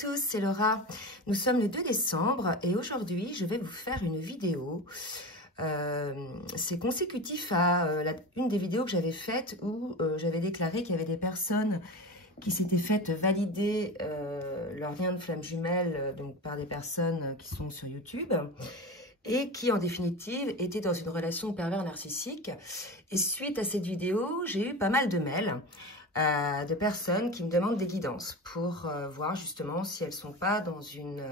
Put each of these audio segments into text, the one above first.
tous, c'est Laura. Nous sommes le 2 décembre et aujourd'hui, je vais vous faire une vidéo. C'est consécutif à une des vidéos que j'avais faites où j'avais déclaré qu'il y avait des personnes qui s'étaient faites valider leur lien de flamme jumelle donc par des personnes qui sont sur YouTube et qui, en définitive, étaient dans une relation pervers narcissique. Et suite à cette vidéo, j'ai eu pas mal de mails de personnes qui me demandent des guidances pour voir justement si elles ne sont pas dans une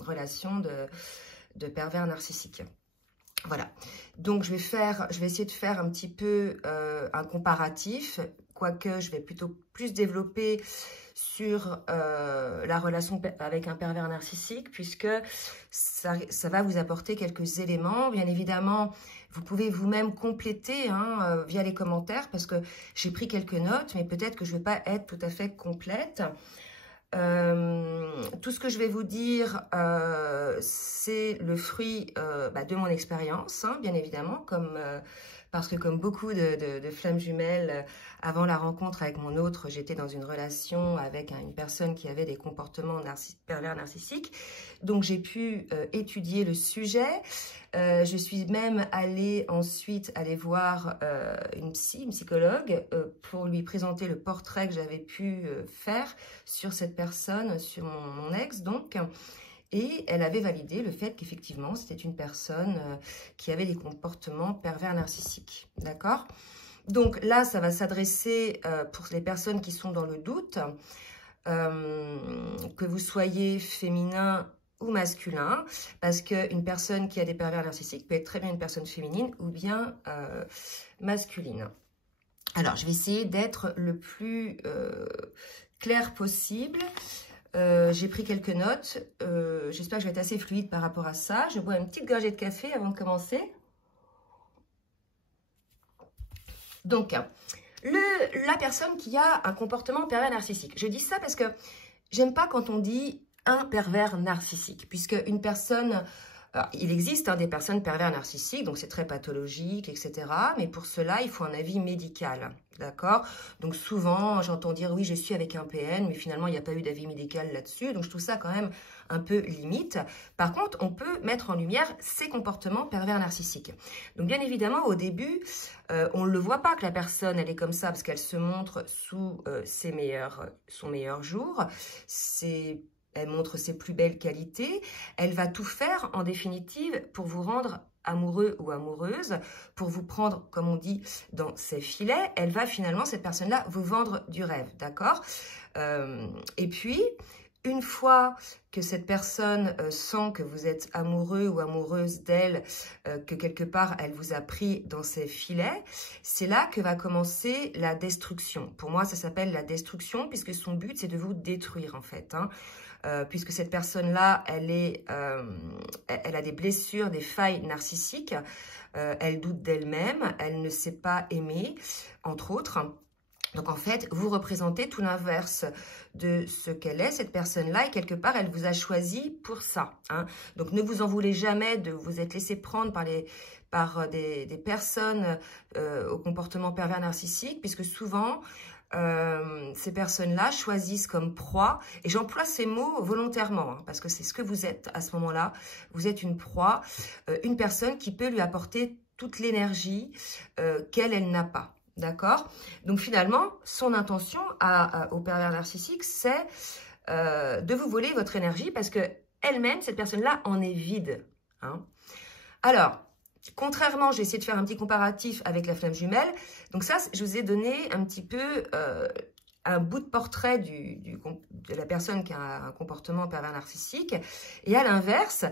relation de pervers narcissique. Voilà, donc je vais essayer de faire un petit peu un comparatif, quoique je vais plutôt plus développer sur la relation avec un pervers narcissique, puisque ça va vous apporter quelques éléments. Bien évidemment, vous pouvez vous-même compléter via les commentaires, parce que j'ai pris quelques notes, mais peut-être que je ne vais pas être tout à fait complète. Tout ce que je vais vous dire, c'est le fruit de mon expérience, bien évidemment, parce que comme beaucoup de flammes jumelles, avant la rencontre avec mon autre, j'étais dans une relation avec une personne qui avait des comportements pervers narcissiques. Donc j'ai pu étudier le sujet. Je suis même allée ensuite voir une psychologue, pour lui présenter le portrait que j'avais pu faire sur cette personne, sur mon ex donc. Et elle avait validé le fait qu'effectivement, c'était une personne qui avait des comportements pervers narcissiques. D'accord? Donc là, ça va s'adresser pour les personnes qui sont dans le doute, que vous soyez féminin ou masculin, parce qu'une personne qui a des pervers narcissiques peut être très bien une personne féminine ou bien masculine. Alors, je vais essayer d'être le plus clair possible. J'ai pris quelques notes. J'espère que je vais être assez fluide par rapport à ça. Je bois une petite gorgée de café avant de commencer. Donc, la personne qui a un comportement pervers narcissique. Je dis ça parce que j'aime pas quand on dit un pervers narcissique, puisque une personne... Alors, il existe des personnes pervers narcissiques, donc c'est très pathologique, etc. Mais pour cela, il faut un avis médical, d'accord? Donc souvent, j'entends dire, oui, je suis avec un PN, mais finalement, il n'y a pas eu d'avis médical là-dessus. Donc je trouve ça quand même un peu limite. Par contre, on peut mettre en lumière ces comportements pervers narcissiques. Donc bien évidemment, au début, on ne le voit pas que la personne, elle est comme ça, parce qu'elle se montre sous son meilleur jour. Elle montre ses plus belles qualités. Elle va tout faire, en définitive, pour vous rendre amoureux ou amoureuse, pour vous prendre, comme on dit, dans ses filets. Elle va finalement, cette personne-là, vous vendre du rêve, d'accord? Et puis, une fois que cette personne sent que vous êtes amoureux ou amoureuse d'elle, que quelque part, elle vous a pris dans ses filets, c'est là que va commencer la destruction. Pour moi, ça s'appelle la destruction, puisque son but, c'est de vous détruire, en fait, puisque cette personne-là, elle a des blessures, des failles narcissiques, elle doute d'elle-même, elle ne sait pas aimer, entre autres. Donc en fait, vous représentez tout l'inverse de ce qu'elle est, cette personne-là, et quelque part, elle vous a choisi pour ça. Donc ne vous en voulez jamais de vous être laissé prendre par des personnes au comportement pervers narcissique, puisque souvent, ces personnes-là choisissent comme proie, et j'emploie ces mots volontairement, parce que c'est ce que vous êtes à ce moment-là. Vous êtes une proie, une personne qui peut lui apporter toute l'énergie qu'elle n'a pas. D'accord? Donc finalement, son intention au pervers narcissique, c'est de vous voler votre énergie, parce que elle-même, cette personne-là, en est vide. Alors, contrairement, j'ai essayé de faire un petit comparatif avec la flamme jumelle. Donc ça, je vous ai donné un petit peu un bout de portrait de la personne qui a un comportement pervers narcissique. Et à l'inverse,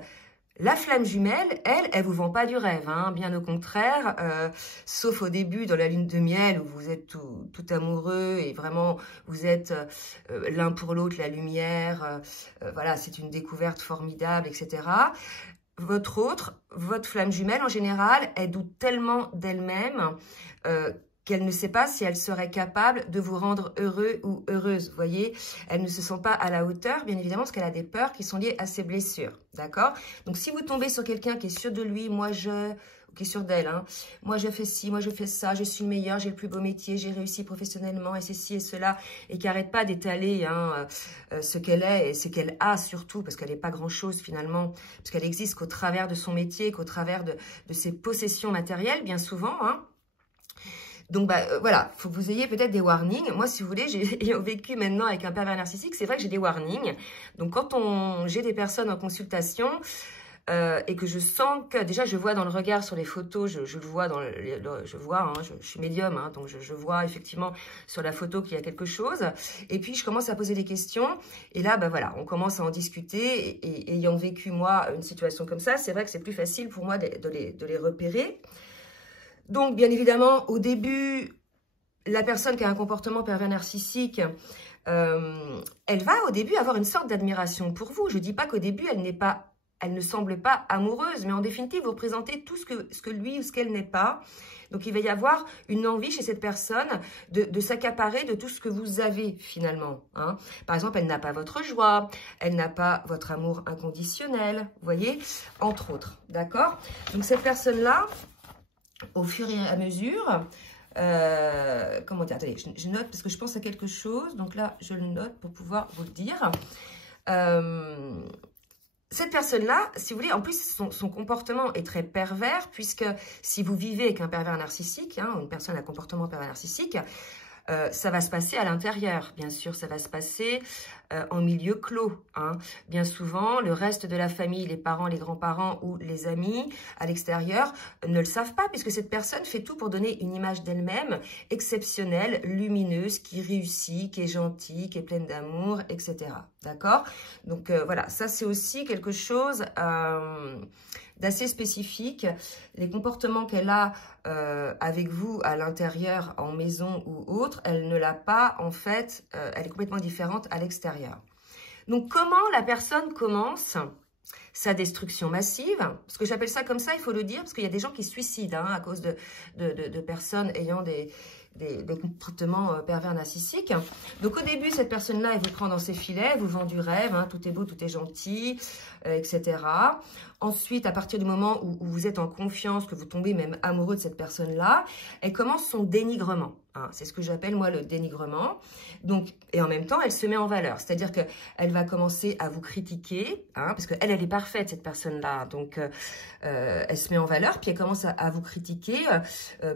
la flamme jumelle, elle vous vend pas du rêve, bien au contraire, sauf au début dans la lune de miel où vous êtes tout amoureux et vraiment vous êtes l'un pour l'autre la lumière, voilà, c'est une découverte formidable, etc. Votre flamme jumelle en général, elle doute tellement d'elle-même qu'elle ne sait pas si elle serait capable de vous rendre heureux ou heureuse. Vous voyez, elle ne se sent pas à la hauteur, bien évidemment, parce qu'elle a des peurs qui sont liées à ses blessures. D'accord? Donc, si vous tombez sur quelqu'un qui est sûr de lui, qui est sûre d'elle, hein. Moi, je fais ci, moi, je fais ça, je suis le meilleur, j'ai le plus beau métier, j'ai réussi professionnellement, et c'est ci et cela, et qui n'arrête pas d'étaler hein, ce qu'elle est et ce qu'elle a surtout, parce qu'elle n'est pas grand-chose finalement, parce qu'elle existe qu'au travers de son métier, qu'au travers de ses possessions matérielles, bien souvent, hein. Donc, voilà, il faut que vous ayez peut-être des warnings. Moi, si vous voulez, ayant vécu maintenant avec un pervers narcissique, c'est vrai que j'ai des warnings. Donc, quand j'ai des personnes en consultation et que je sens que, déjà, je vois dans le regard sur les photos, je le vois, je vois, hein, je suis médium, hein, donc je vois effectivement sur la photo qu'il y a quelque chose. Et puis, je commence à poser des questions. Et là, voilà, on commence à en discuter. Et ayant vécu, moi, une situation comme ça, c'est vrai que c'est plus facile pour moi de les repérer. Donc, bien évidemment, au début, la personne qui a un comportement pervers narcissique, elle va au début avoir une sorte d'admiration pour vous. Je ne dis pas qu'au début, elle ne semble pas amoureuse, mais en définitive, vous représentez tout ce que lui ou ce qu'elle n'est pas. Donc, il va y avoir une envie chez cette personne de s'accaparer de tout ce que vous avez finalement. Hein. Par exemple, elle n'a pas votre joie, elle n'a pas votre amour inconditionnel, vous voyez, entre autres, d'accord? Donc, cette personne-là, au fur et à mesure, comment dire, attendez, je note parce que je pense à quelque chose, donc là, je le note pour pouvoir vous le dire. Cette personne-là, si vous voulez, en plus, son comportement est très pervers, puisque si vous vivez avec un pervers narcissique, hein, une personne à comportement pervers narcissique, ça va se passer à l'intérieur, bien sûr, ça va se passer en milieu clos. Hein. Bien souvent, le reste de la famille, les parents, les grands-parents ou les amis à l'extérieur ne le savent pas, puisque cette personne fait tout pour donner une image d'elle-même exceptionnelle, lumineuse, qui réussit, qui est gentille, qui est pleine d'amour, etc. D'accord? Donc voilà, ça c'est aussi quelque chose d'assez spécifique. Les comportements qu'elle a avec vous à l'intérieur, en maison ou autre, elle ne l'a pas en fait, elle est complètement différente à l'extérieur. Donc comment la personne commence sa destruction massive? Parce que j'appelle ça comme ça, il faut le dire, parce qu'il y a des gens qui se suicident hein, à cause de personnes ayant des comportements pervers narcissiques. Donc au début, cette personne-là, elle vous prend dans ses filets, elle vous vend du rêve, hein, tout est beau, tout est gentil, etc. Ensuite, à partir du moment où vous êtes en confiance, que vous tombez même amoureux de cette personne-là, elle commence son dénigrement. Hein, c'est ce que j'appelle, moi, le dénigrement. Donc, et en même temps, elle se met en valeur. C'est-à-dire qu'elle va commencer à vous critiquer, hein, parce qu'elle, elle est parfaite, cette personne-là. Donc, elle se met en valeur, puis elle commence à vous critiquer,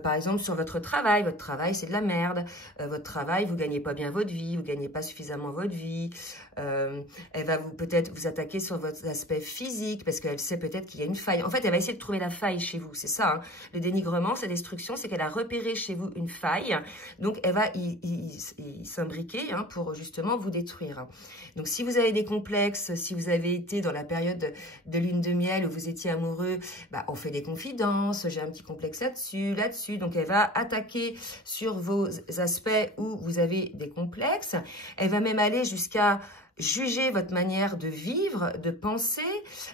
par exemple, sur votre travail. Votre travail, c'est de la merde. Votre travail, vous gagnez pas bien votre vie, vous gagnez pas suffisamment votre vie. Elle va peut-être vous attaquer sur votre aspect physique, parce qu'elle sait peut-être qu'il y a une faille. En fait, elle va essayer de trouver la faille chez vous, c'est ça. Hein. Le dénigrement, sa destruction, c'est qu'elle a repéré chez vous une faille. Donc, elle va y s'imbriquer hein, pour justement vous détruire. Donc, si vous avez des complexes, si vous avez été dans la période de lune de miel où vous étiez amoureux, on fait des confidences, j'ai un petit complexe là-dessus. Donc, elle va attaquer sur vos aspects où vous avez des complexes. Elle va même aller jusqu'à juger votre manière de vivre, de penser.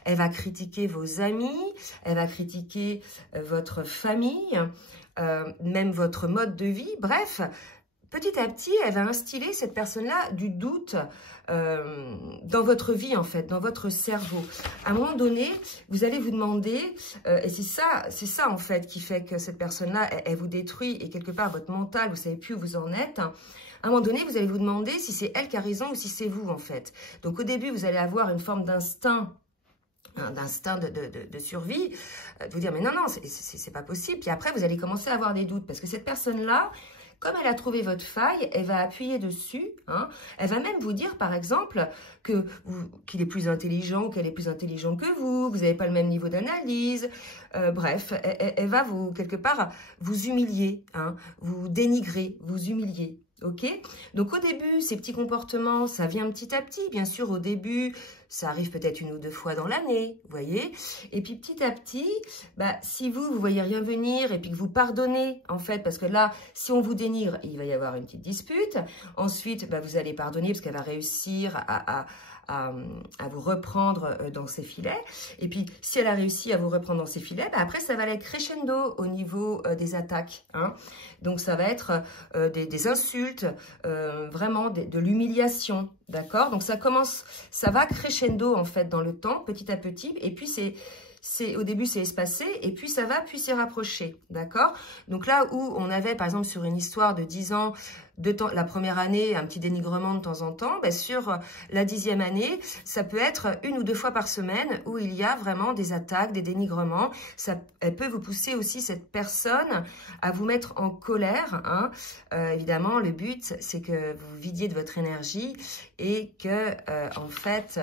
Elle va critiquer vos amis, elle va critiquer votre famille, même votre mode de vie. Bref, petit à petit, elle va instiller, cette personne-là, du doute dans votre vie, en fait, dans votre cerveau. À un moment donné, vous allez vous demander, et c'est ça, en fait, qui fait que cette personne-là, elle vous détruit, et quelque part, votre mental, vous savez plus où vous en êtes. À un moment donné, vous allez vous demander si c'est elle qui a raison ou si c'est vous, en fait. Donc, au début, vous allez avoir une forme d'instinct, de survie, de vous dire, mais non, c'est pas possible. Puis après, vous allez commencer à avoir des doutes, parce que cette personne-là, comme elle a trouvé votre faille, elle va appuyer dessus. Hein. Elle va même vous dire, par exemple, qu'il est plus intelligent, qu'elle est plus intelligente que vous n'avez pas le même niveau d'analyse. Bref, elle va quelque part, vous humilier, hein, vous dénigrer, vous humilier. Ok? Donc, au début, ces petits comportements, ça vient petit à petit. Bien sûr, au début, ça arrive peut-être 1 ou 2 fois dans l'année, vous voyez? Et puis, petit à petit, si vous voyez rien venir et puis que vous pardonnez, en fait, parce que là, si on vous dénigre, il va y avoir une petite dispute. Ensuite, vous allez pardonner parce qu'elle va réussir à vous reprendre dans ses filets. Et puis, si elle a réussi à vous reprendre dans ses filets, après, ça va aller crescendo au niveau des attaques. Hein. Donc, ça va être des insultes, vraiment de l'humiliation. D'accord? Donc, ça va crescendo, en fait, dans le temps, petit à petit. Et puis, au début, c'est espacé, et puis ça va, puis c'est rapproché, d'accord? Donc là où on avait, par exemple, sur une histoire de 10 ans, la première année, un petit dénigrement de temps en temps, ben sur la 10e année, ça peut être 1 ou 2 fois par semaine où il y a vraiment des attaques, des dénigrements. Elle peut vous pousser aussi, cette personne, à vous mettre en colère, hein. Évidemment, le but, c'est que vous vidiez de votre énergie et que, en fait,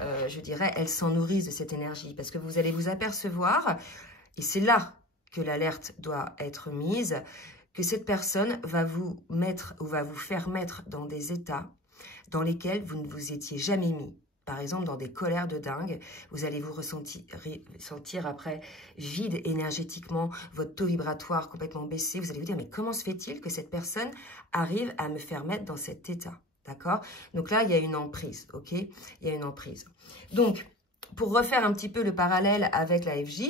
je dirais, elle s'en nourrisse de cette énergie, parce que vous allez vous apercevoir, et c'est là que l'alerte doit être mise, que cette personne va vous mettre ou va vous faire mettre dans des états dans lesquels vous ne vous étiez jamais mis. Par exemple, dans des colères de dingue, vous allez vous sentir après vide énergétiquement, votre taux vibratoire complètement baissé. Vous allez vous dire, mais comment se fait-il que cette personne arrive à me faire mettre dans cet état? D'accord? Donc là, il y a une emprise, ok? Il y a une emprise. Donc, pour refaire un petit peu le parallèle avec la FJ,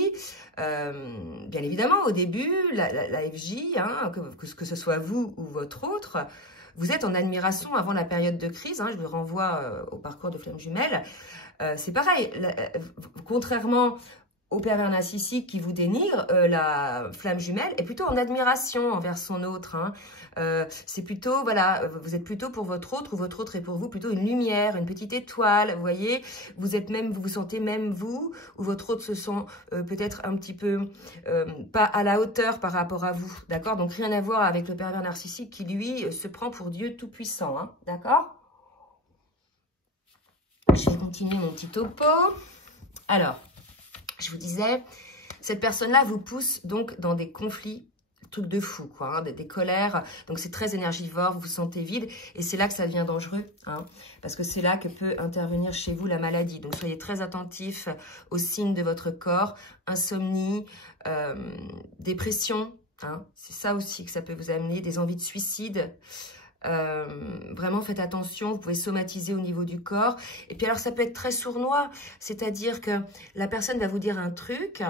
bien évidemment, au début, la FJ, hein, que ce soit vous ou votre autre, vous êtes en admiration avant la période de crise. Hein, je vous renvoie au parcours de Flamme Jumelle. C'est pareil, contrairement au pervers narcissique qui vous dénigre, la Flamme Jumelle est plutôt en admiration envers son autre. Hein. C'est plutôt, voilà, vous êtes plutôt pour votre autre, ou votre autre est pour vous plutôt une lumière, une petite étoile, vous voyez. Vous êtes même, vous vous sentez même vous, ou votre autre se sent peut-être un petit peu pas à la hauteur par rapport à vous, d'accord? Donc rien à voir avec le pervers narcissique qui, lui, se prend pour Dieu tout-puissant, hein, d'accord? Je vais continuer mon petit topo. Alors, je vous disais, cette personne-là vous pousse donc dans des conflits, trucs de fou, quoi, hein, des colères. Donc, c'est très énergivore, vous vous sentez vide. Et c'est là que ça devient dangereux, hein, parce que c'est là que peut intervenir chez vous la maladie. Donc, soyez très attentifs aux signes de votre corps. Insomnie, dépression, hein, c'est ça aussi que ça peut vous amener. Des envies de suicide. Vraiment faites attention, vous pouvez somatiser au niveau du corps. Et puis alors ça peut être très sournois, c'est-à-dire que la personne va vous dire un truc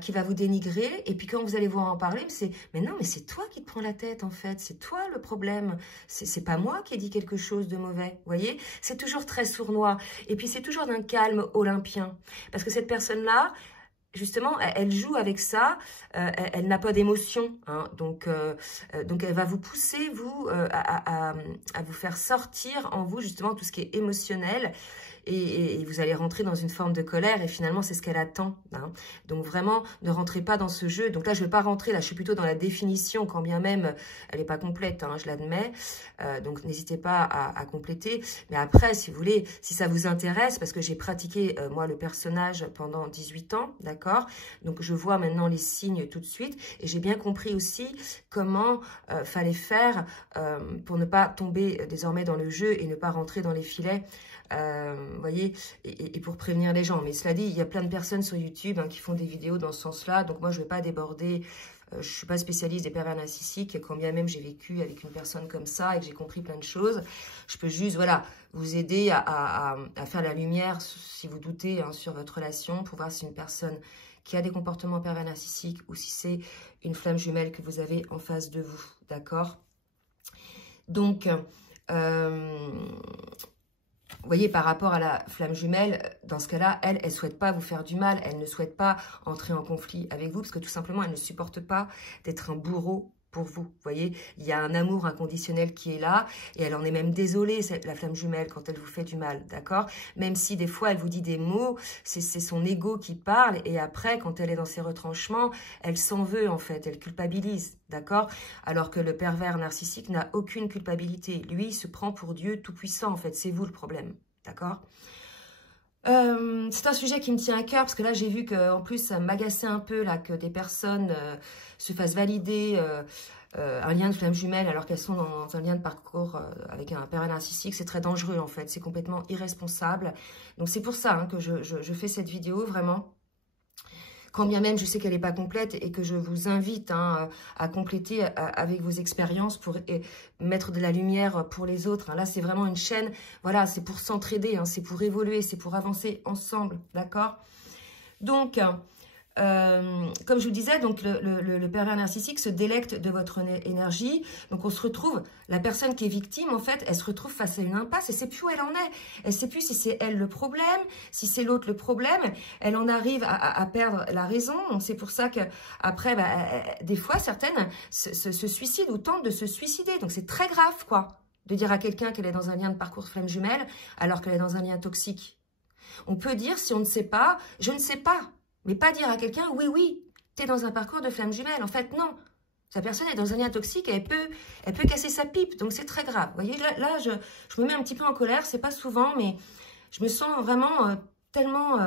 qui va vous dénigrer, et puis quand vous allez vous en parler, mais non, mais c'est toi qui te prends la tête en fait, c'est toi le problème, c'est pas moi qui ai dit quelque chose de mauvais, vous voyez, c'est toujours très sournois, et puis c'est toujours d'un calme olympien, parce que cette personne-là, justement, elle joue avec ça, elle n'a pas d'émotion, hein, donc elle va vous pousser, vous, à vous faire sortir en vous, justement, tout ce qui est émotionnel, et vous allez rentrer dans une forme de colère, et finalement, c'est ce qu'elle attend, hein. Donc, vraiment, ne rentrez pas dans ce jeu. Donc là, je ne vais pas rentrer, là, je suis plutôt dans la définition, quand bien même, elle n'est pas complète, hein, je l'admets, donc n'hésitez pas à compléter. Mais après, si vous voulez, si ça vous intéresse, parce que j'ai pratiqué, moi, le personnage pendant 18 ans, d'accord? Donc, je vois maintenant les signes tout de suite, et j'ai bien compris aussi comment fallait faire pour ne pas tomber désormais dans le jeu et ne pas rentrer dans les filets, vous voyez, et pour prévenir les gens. Mais cela dit, il y a plein de personnes sur YouTube, hein, qui font des vidéos dans ce sens-là, donc moi, je ne vais pas déborder. Je ne suis pas spécialiste des pervers narcissiques, quand bien même j'ai vécu avec une personne comme ça et que j'ai compris plein de choses. Je peux juste, voilà, vous aider à faire la lumière, si vous doutez, hein, sur votre relation, pour voir si une personne qui a des comportements pervers narcissiques ou si c'est une flamme jumelle que vous avez en face de vous, d'accord? Donc, vous voyez, par rapport à la flamme jumelle, dans ce cas-là, elle ne souhaite pas vous faire du mal, elle ne souhaite pas entrer en conflit avec vous, parce que tout simplement, elle ne supporte pas d'être un bourreau pour vous. Vous voyez, il y a un amour inconditionnel qui est là, et elle en est même désolée, la flamme jumelle, quand elle vous fait du mal, d'accord? Même si des fois, elle vous dit des mots, c'est son ego qui parle, et après, quand elle est dans ses retranchements, elle s'en veut, en fait, elle culpabilise, d'accord? Alors que le pervers narcissique n'a aucune culpabilité. Lui, il se prend pour Dieu tout-puissant, en fait, c'est vous le problème, d'accord? C'est un sujet qui me tient à cœur, parce que là, j'ai vu qu'en plus, ça m'agaçait un peu, là, que des personnes se fassent valider un lien de flamme jumelle, alors qu'elles sont dans un lien de parcours avec un pervers narcissique. C'est très dangereux, en fait. C'est complètement irresponsable. Donc, c'est pour ça, hein, que je fais cette vidéo, vraiment. Quand bien même je sais qu'elle n'est pas complète et que je vous invite, hein, à compléter avec vos expériences pour mettre de la lumière pour les autres. Hein. Là, c'est vraiment une chaîne, voilà, c'est pour s'entraider, hein, c'est pour évoluer, c'est pour avancer ensemble, d'accord? Donc, comme je vous disais, donc le pervers narcissique se délecte de votre énergie. Donc on se retrouve, la personne qui est victime, en fait, elle se retrouve face à une impasse. Elle ne sait plus où elle en est. Elle ne sait plus si c'est elle le problème, si c'est l'autre le problème. Elle en arrive à perdre la raison. Donc c'est pour ça que après, des fois, certaines se suicident ou tentent de se suicider. Donc c'est très grave, quoi, de dire à quelqu'un qu'elle est dans un lien de parcours flamme jumelle alors qu'elle est dans un lien toxique. On peut dire, si on ne sait pas, je ne sais pas. Mais pas dire à quelqu'un, oui, oui, tu es dans un parcours de flamme jumelle. En fait, non. Sa personne est dans un lien toxique et elle peut casser sa pipe. Donc, c'est très grave. Vous voyez, là je me mets un petit peu en colère. C'est pas souvent, mais je me sens vraiment tellement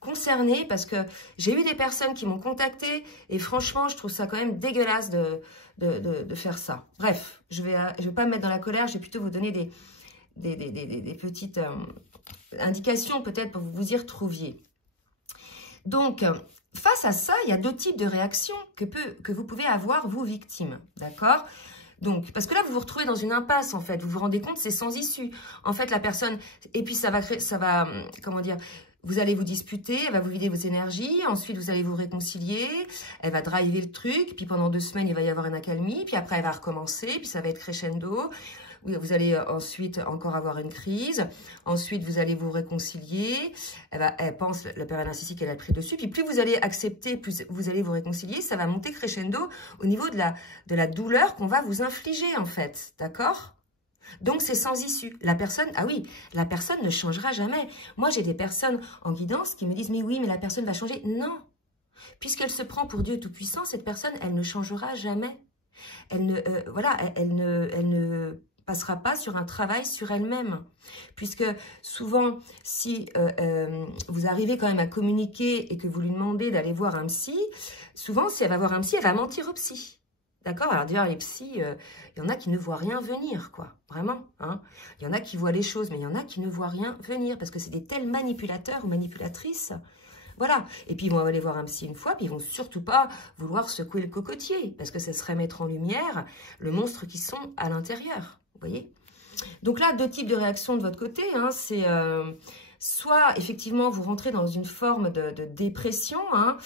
concernée parce que j'ai eu des personnes qui m'ont contactée et franchement, je trouve ça quand même dégueulasse de faire ça. Bref, je vais pas me mettre dans la colère. Je vais plutôt vous donner des petites indications peut-être pour que vous y retrouviez. Donc, face à ça, il y a deux types de réactions que vous pouvez avoir, vous, victimes, d'accord? Donc, parce que là, vous vous retrouvez dans une impasse, en fait. Vous vous rendez compte, c'est sans issue. En fait, la personne... Et puis, ça va comment dire... Vous allez vous disputer, elle va vous vider vos énergies, ensuite vous allez vous réconcilier, elle va driver le truc, puis pendant 2 semaines, il va y avoir une accalmie, puis après, elle va recommencer, puis ça va être crescendo. Vous allez ensuite encore avoir une crise. Ensuite, vous allez vous réconcilier. Elle pense, le pervers narcissique, elle a pris dessus. Puis plus vous allez accepter, plus vous allez vous réconcilier. Ça va monter crescendo au niveau de la douleur qu'on va vous infliger, en fait. D'accord? Donc, c'est sans issue. La personne, ah oui, la personne ne changera jamais. Moi, j'ai des personnes en guidance qui me disent, mais oui, mais la personne va changer. Non. Puisqu'elle se prend pour Dieu Tout-Puissant, cette personne, elle ne changera jamais. Elle ne passera pas sur un travail sur elle-même. Puisque souvent, si vous arrivez quand même à communiquer et que vous lui demandez d'aller voir un psy, souvent, si elle va voir un psy, elle va mentir au psy. D'accord? Alors d'ailleurs, les psys, il y en a qui ne voient rien venir, quoi. Vraiment. Hein? Il y en a qui voient les choses, mais il y en a qui ne voient rien venir parce que c'est des tels manipulateurs ou manipulatrices. Voilà. Et puis, ils vont aller voir un psy une fois, puis ils vont surtout pas vouloir secouer le cocotier parce que ça serait mettre en lumière le monstre qui sont à l'intérieur. Vous voyez? Donc là, deux types de réactions de votre côté. Hein, c'est soit, effectivement, vous rentrez dans une forme de dépression. Hein,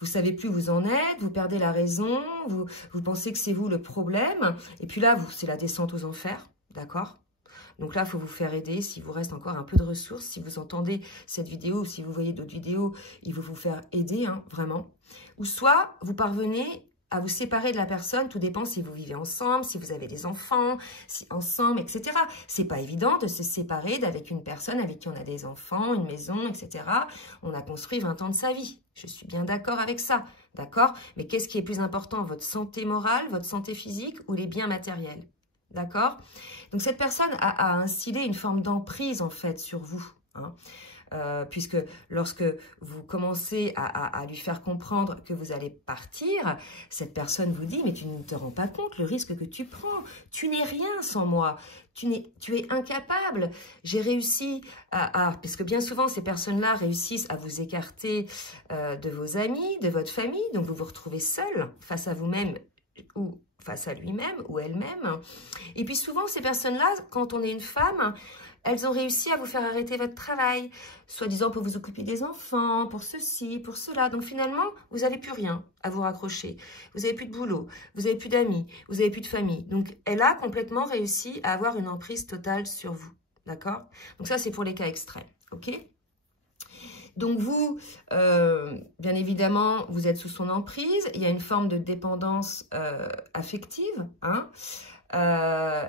vous savez plus où vous en êtes, vous perdez la raison, vous pensez que c'est vous le problème. Et puis là, c'est la descente aux enfers. D'accord? Donc là, il faut vous faire aider. S'il vous reste encore un peu de ressources, si vous entendez cette vidéo ou si vous voyez d'autres vidéos, il faut vous faire aider, hein, vraiment. Ou soit, vous parvenez à vous séparer de la personne, tout dépend si vous vivez ensemble, si vous avez des enfants, si ensemble, etc. C'est pas évident de se séparer d'avec une personne avec qui on a des enfants, une maison, etc. On a construit 20 ans de sa vie. Je suis bien d'accord avec ça, d'accord? Mais qu'est-ce qui est plus important, votre santé morale, votre santé physique ou les biens matériels? D'accord? Donc cette personne a instillé une forme d'emprise en fait sur vous, hein. Puisque lorsque vous commencez à lui faire comprendre que vous allez partir, cette personne vous dit, mais tu ne te rends pas compte le risque que tu prends, tu n'es rien sans moi, tu es incapable. J'ai réussi parce que bien souvent ces personnes-là réussissent à vous écarter de vos amis, de votre famille, donc vous vous retrouvez seul face à vous-même ou face à lui-même ou elle-même. Et puis souvent ces personnes-là, quand on est une femme, elles ont réussi à vous faire arrêter votre travail, soi-disant pour vous occuper des enfants, pour ceci, pour cela. Donc finalement, vous n'avez plus rien à vous raccrocher. Vous n'avez plus de boulot, vous n'avez plus d'amis, vous n'avez plus de famille. Donc elle a complètement réussi à avoir une emprise totale sur vous. D'accord? Donc ça, c'est pour les cas extrêmes. Ok? Donc vous, bien évidemment, vous êtes sous son emprise. Il y a une forme de dépendance affective, hein.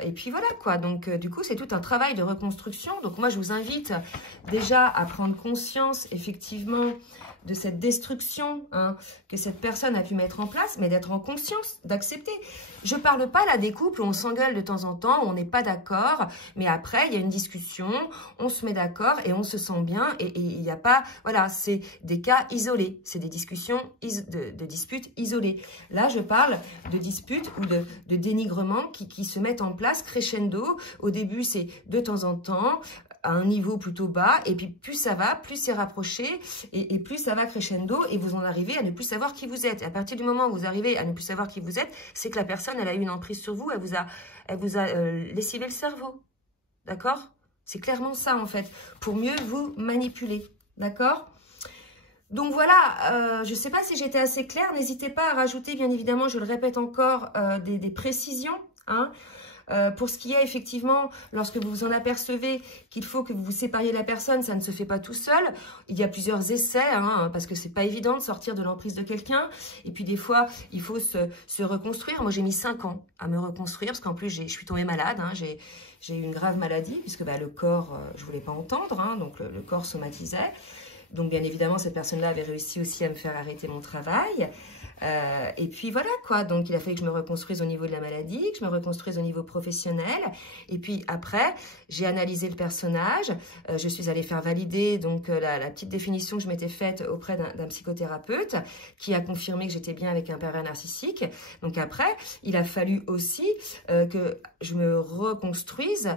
Et puis voilà quoi, donc du coup c'est tout un travail de reconstruction. Donc moi je vous invite déjà à prendre conscience effectivement de cette destruction, hein, que cette personne a pu mettre en place, mais d'être en conscience, d'accepter. Je ne parle pas là des couples où on s'engueule de temps en temps, où on n'est pas d'accord, mais après il y a une discussion, on se met d'accord et on se sent bien, et il n'y a pas, voilà, c'est des cas isolés, c'est des discussions, de disputes isolées. Là je parle de disputes ou de dénigrement qui se mettent en place crescendo. Au début c'est de temps en temps, à un niveau plutôt bas, et puis plus ça va, plus c'est rapproché, et plus ça va crescendo, et vous en arrivez à ne plus savoir qui vous êtes. Et à partir du moment où vous arrivez à ne plus savoir qui vous êtes, c'est que la personne, elle a eu une emprise sur vous, elle vous a lessivé le cerveau. D'accord? C'est clairement ça, en fait, pour mieux vous manipuler. D'accord? Donc voilà, je ne sais pas si j'étais assez claire. N'hésitez pas à rajouter, bien évidemment, je le répète encore, des précisions. Hein. Pour ce qui est effectivement, lorsque vous vous en apercevez qu'il faut que vous vous sépariez de la personne, ça ne se fait pas tout seul. Il y a plusieurs essais, hein, parce que c'est pas évident de sortir de l'emprise de quelqu'un. Et puis des fois, il faut se reconstruire. Moi, j'ai mis 5 ans à me reconstruire, parce qu'en plus, je suis tombée malade. Hein, j'ai eu une grave maladie, puisque le corps, je voulais pas entendre, hein, donc le corps somatisait. Donc, bien évidemment, cette personne-là avait réussi aussi à me faire arrêter mon travail. Et puis voilà quoi, donc il a fallu que je me reconstruise au niveau de la maladie, que je me reconstruise au niveau professionnel. Et puis après, j'ai analysé le personnage, je suis allée faire valider donc la petite définition que je m'étais faite auprès d'un psychothérapeute qui a confirmé que j'étais bien avec un pervers narcissique. Donc après, il a fallu aussi que je me reconstruise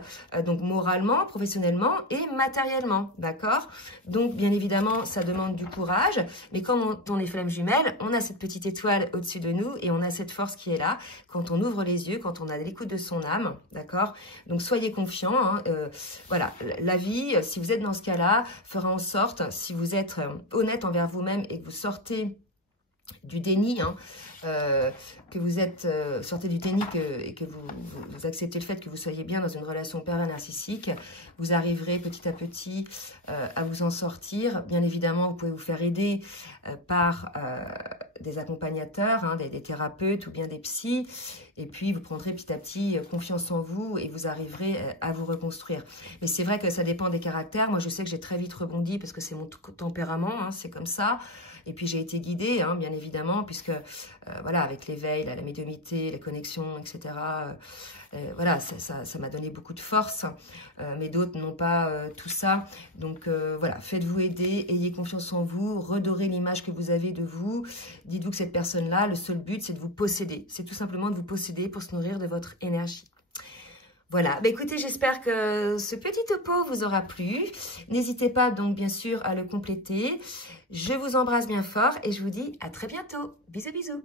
donc moralement, professionnellement et matériellement, d'accord? Donc bien évidemment, ça demande du courage, mais comme on est flammes jumelles, on a cette petite étoile au-dessus de nous et on a cette force qui est là quand on ouvre les yeux, quand on a l'écoute de son âme, d'accord? Donc soyez confiants, hein, voilà, la vie, si vous êtes dans ce cas-là, fera en sorte, si vous êtes honnête envers vous-même et que vous sortez du déni, hein, que vous êtes sortez du déni et que vous acceptez le fait que vous soyez bien dans une relation pervers narcissique, vous arriverez petit à petit à vous en sortir. Bien évidemment, vous pouvez vous faire aider par des accompagnateurs, hein, des thérapeutes ou bien des psys, et puis vous prendrez petit à petit confiance en vous et vous arriverez à vous reconstruire. Mais c'est vrai que ça dépend des caractères. Moi, je sais que j'ai très vite rebondi parce que c'est mon tempérament, hein, c'est comme ça. Et puis j'ai été guidée, hein, bien évidemment, puisque voilà, avec l'éveil, la médiumnité, les connexions, etc. Voilà, ça m'a donné beaucoup de force, mais d'autres n'ont pas tout ça. Donc voilà, faites-vous aider, ayez confiance en vous, redorez l'image que vous avez de vous. Dites-vous que cette personne-là, le seul but, c'est de vous posséder. C'est tout simplement de vous posséder pour se nourrir de votre énergie. Voilà, bah écoutez, j'espère que ce petit topo vous aura plu. N'hésitez pas donc bien sûr à le compléter. Je vous embrasse bien fort et je vous dis à très bientôt. Bisous, bisous.